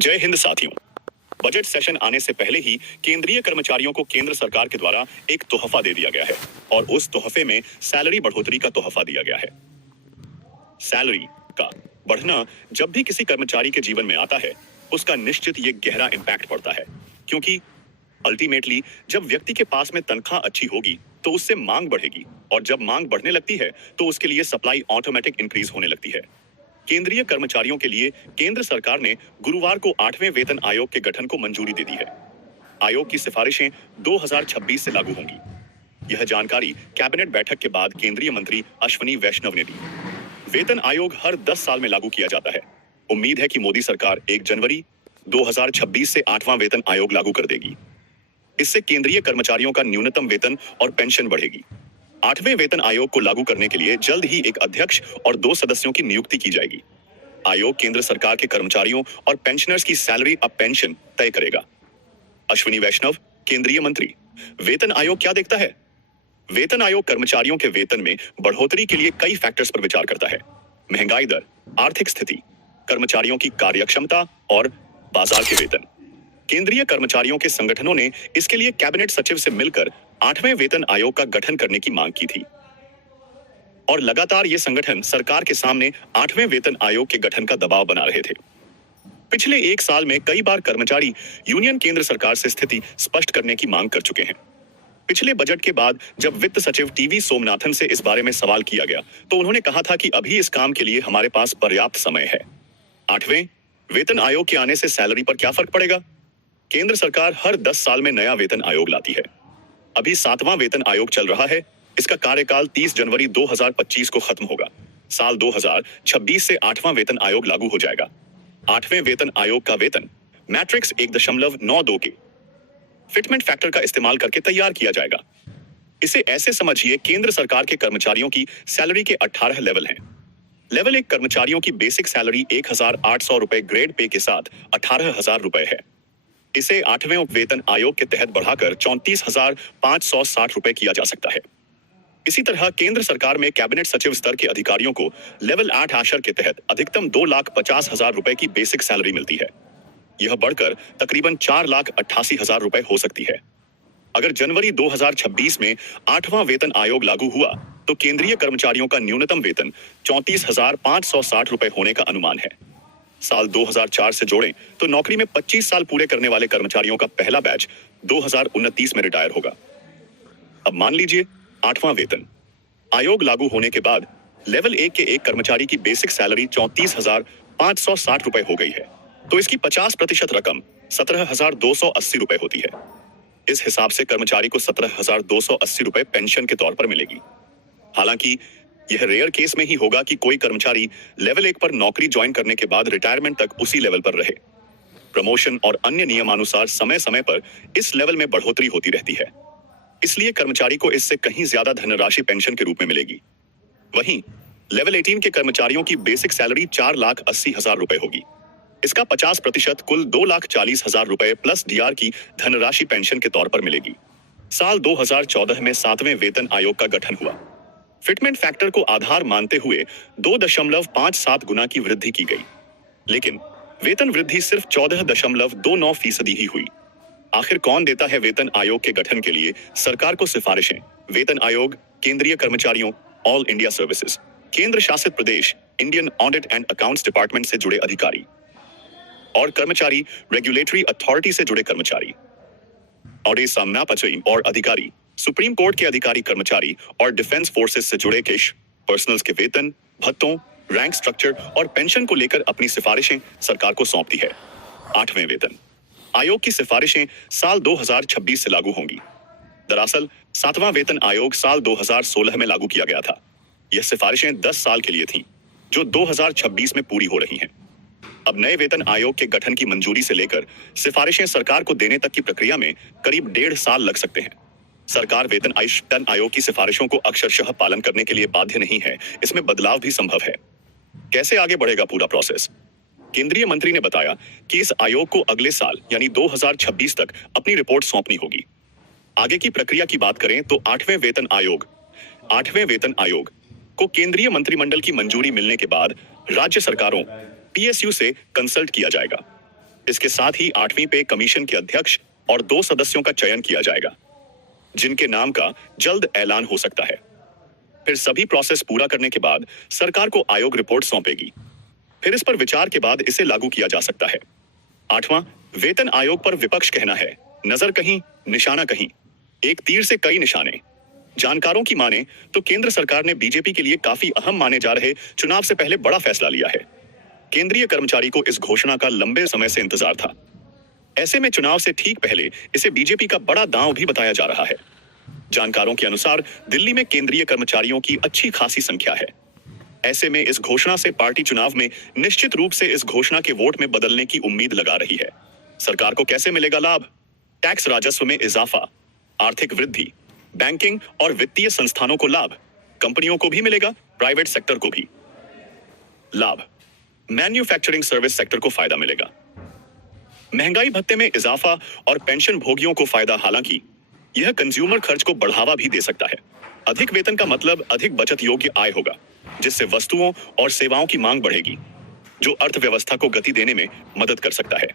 जय हिंद साथियों। Budget session आने से पहले ही केंद्रीय कर्मचारियों को केंद्र सरकार के द्वारा एक तोहफा दे दिया गया है और उस तोहफे में सैलरी बढ़ोतरी का तोहफा दिया गया है। सैलरी का बढ़ना जब भी किसी कर्मचारी के जीवन में आता है, उसका निश्चित ये गहरा इंपैक्ट पड़ता है, क्योंकि अल्टीमेटली जब व्यक्ति के पास में तनख्वाह अच्छी होगी तो उससे मांग बढ़ेगी और जब मांग बढ़ने लगती है तो उसके लिए सप्लाई ऑटोमेटिक इंक्रीज होने लगती है। केंद्रीय कर्मचारियों के लिए केंद्र सरकार ने गुरुवार को 8वें वेतन आयोग के गठन को मंजूरी दे दी है। आयोग की सिफारिशें 2026 से लागू होंगी। यह जानकारी कैबिनेट बैठक के बाद केंद्रीय मंत्री अश्विनी वैष्णव ने दी। वेतन आयोग हर 10 साल में लागू किया जाता है। उम्मीद है कि मोदी सरकार 1 जनवरी 2026 से 8वां वेतन आयोग लागू कर देगी। इससे केंद्रीय कर्मचारियों का न्यूनतम वेतन और पेंशन बढ़ेगी। 8वें वेतन आयोग को लागू करने के लिए जल्द ही एक अध्यक्ष और 2 सदस्यों की नियुक्ति की जाएगी। आयोग केंद्र सरकार के कर्मचारियों और पेंशनर्स की सैलरी अब पेंशन तय करेगा। अश्विनी वैष्णव, केंद्रीय मंत्री। वेतन आयोग क्या देखता है? वेतन आयोग कर्मचारियों के वेतन में बढ़ोतरी के लिए कई फैक्टर्स पर विचार करता है। महंगाई दर, आर्थिक स्थिति, कर्मचारियों की कार्यक्षमता और बाजार के वेतन। केंद्रीय कर्मचारियों के संगठनों ने इसके लिए कैबिनेट सचिव से मिलकर 8वें वेतन आयोग का गठन करने की मांग की थी और लगातार ये संगठन सरकार के सामने 8वें वेतन आयोग के गठन का दबाव बना रहे थे। पिछले 1 साल में कई बार कर्मचारी यूनियन केंद्र सरकार से स्थिति स्पष्ट करने की मांग कर चुके हैं। पिछले बजट के बाद जब वित्त सचिव टीवी सोमनाथन से इस बारे में सवाल किया गया तो उन्होंने कहा था कि अभी इस काम के लिए हमारे पास पर्याप्त समय है। 8वें वेतन आयोग के आने से सैलरी पर क्या फर्क पड़ेगा? केंद्र सरकार हर 10 साल में नया वेतन आयोग लाती है। अभी 7वां वेतन आयोग चल रहा है। इसका कार्यकाल 30 जनवरी 2025 को खत्म होगा। साल 2026 से 8वां वेतन आयोग लागू हो जाएगा। 8वें वेतन आयोग का वेतन मैट्रिक्स 1.92 के फिटमेंट फैक्टर का इस्तेमाल करके तैयार किया जाएगा। इसे ऐसे समझिए, केंद्र सरकार के कर्मचारियों की सैलरी के 18 लेवल हैं। लेवल 1 कर्मचारियों की बेसिक सैलरी 1,800 रुपए ग्रेड पे के साथ 18,000 रुपए है। इसे 8वें वेतन आयोग के तहत बढ़ाकर 34,560 रुपए किया जा सकता है। इसी तरह केंद्र सरकार में कैबिनेट सचिव स्तर के अधिकारियों को लेवल 8 आशर के तहत अधिकतम 2,50,000 रुपए की बेसिक सैलरी मिलती है। यह बढ़कर तकरीबन 4,88,000 रुपए हो सकती है। अगर जनवरी 2026 में 8वां वेतन आयोग लागू हुआ तो केंद्रीय कर्मचारियों का न्यूनतम वेतन 34,560 रुपए होने का अनुमान है। साल 2004 से जोड़ें तो नौकरी में 25 साल पूरे करने वाले कर्मचारियों का पहला बैच 2029 में रिटायर होगा। अब मान लीजिए 8वां वेतन आयोग लागू होने के बाद लेवल 1 के एक कर्मचारी की बेसिक सैलरी 34,560 रुपए हो गई है, तो इसकी 50% रकम 17,280 रुपए होती है। इस हिसाब से कर्मचारी को 17,280 रुपए पेंशन के तौर पर मिलेगी। हालांकि यह रेयर केस में ही होगा कि कोई कर्मचारी लेवल 1 पर नौकरी ज्वाइन करने के बाद रिटायरमेंट तक उसी लेवल पर रहे। प्रमोशन और अन्य नियमानुसार समय समय पर इस लेवल में बढ़ोतरी होती रहती है, इसलिए कर्मचारी को इससे कहीं ज्यादा धनराशि पेंशन के रूप में मिलेगी। वहीं लेवल 18 के कर्मचारियों की बेसिक सैलरी 4,80,000 रुपए होगी। इसका 50% कुल 2,40,000 रुपए प्लस डीआर की धनराशि पेंशन के तौर पर मिलेगी। साल 2014 में 7वें वेतन आयोग का गठन हुआ। फिटमेंट फैक्टर को आधार मानते हुए 2.57 गुना की वृद्धि की गई, लेकिन वेतन वृद्धि सिर्फ 14.29% ही हुई। आखिर कौन देता है वेतन आयोग के गठन के लिए सरकार को सिफारिशें? वेतन आयोग, केंद्रीय कर्मचारियों, ऑल इंडिया सर्विसेज, केंद्र शासित प्रदेश, Indian audit and accounts department से जुड़े अधिकारी और कर्मचारी, रेगुलेटरी अथॉरिटी से जुड़े कर्मचारी, ओडिशा मैपचई और अधिकारी, सुप्रीम कोर्ट के अधिकारी कर्मचारी और डिफेंस फोर्सेस से जुड़े केश पर्सनल्स के वेतन, भत्तों, रैंक स्ट्रक्चर और पेंशन को लेकर अपनी सिफारिशें सरकार को सौंपती है। 8वें वेतन आयोग की सिफारिशें साल 2026 से लागू होंगी। दरअसल 7वां वेतन आयोग साल 2016 में लागू किया गया था। यह सिफारिशें 10 साल के लिए थीं, जो 2026 में पूरी हो रही हैं। अब नए वेतन आयोग के गठन की मंजूरी से लेकर सिफारिशें सरकार को देने तक की प्रक्रिया में करीब 1.5 साल लग सकते हैं। सरकार वेतन आयोग की सिफारिशों को अक्षरशः पालन करने के लिए बाध्य नहीं है, इसमें बदलाव भी संभव है। कैसे आगे बढ़ेगा पूरा प्रोसेस? केंद्रीय मंत्री ने बताया कि इस आयोग को अगले साल यानी 2026 तक अपनी रिपोर्ट सौंपनी होगी। आगे की प्रक्रिया की बात करें तो 8वें वेतन आयोग को केंद्रीय मंत्रिमंडल की मंजूरी मिलने के बाद राज्य सरकारों, पीएसयू से कंसल्ट किया जाएगा। इसके साथ ही 8वीं पे कमीशन के अध्यक्ष और 2 सदस्यों का चयन किया जाएगा, जिनके नाम का जल्द ऐलान हो सकता है। फिर सभी प्रोसेस पूरा करने के बाद सरकार को आयोग रिपोर्ट सौंपेगी। फिर इस पर विचार के बाद इसे लागू किया जा सकता है। 8वां, वेतन आयोग पर विपक्ष कहना है, नजर कहीं निशाना कहीं, एक तीर से कई निशाने। जानकारों की माने तो केंद्र सरकार ने बीजेपी के लिए काफी अहम माने जा रहे चुनाव से पहले बड़ा फैसला लिया है। केंद्रीय कर्मचारी को इस घोषणा का लंबे समय से इंतजार था। ऐसे में चुनाव से ठीक पहले इसे बीजेपी का बड़ा दांव भी बताया जा रहा है। जानकारों के अनुसार दिल्ली में केंद्रीय कर्मचारियों की अच्छी खासी संख्या है। ऐसे में इस घोषणा से पार्टी चुनाव में निश्चित रूप से इस घोषणा के वोट में बदलने की उम्मीद लगा रही है। सरकार को कैसे मिलेगा लाभ? टैक्स राजस्व में इजाफा, आर्थिक वृद्धि, बैंकिंग और वित्तीय संस्थानों को लाभ, कंपनियों को भी मिलेगा, प्राइवेट सेक्टर को भी लाभ। मैन्युफैक्चरिंग सर्विस सेक्टर को फायदा मिलेगा। महंगाई भत्ते में इजाफा और पेंशन भोगियों को फायदा। हालांकि यह कंज्यूमर खर्च को बढ़ावा भी दे सकता है। अधिक वेतन का मतलब अधिक बचत योग्य आय होगा, जिससे वस्तुओं और सेवाओं की मांग बढ़ेगी, जो अर्थव्यवस्था को गति देने में मदद कर सकता है।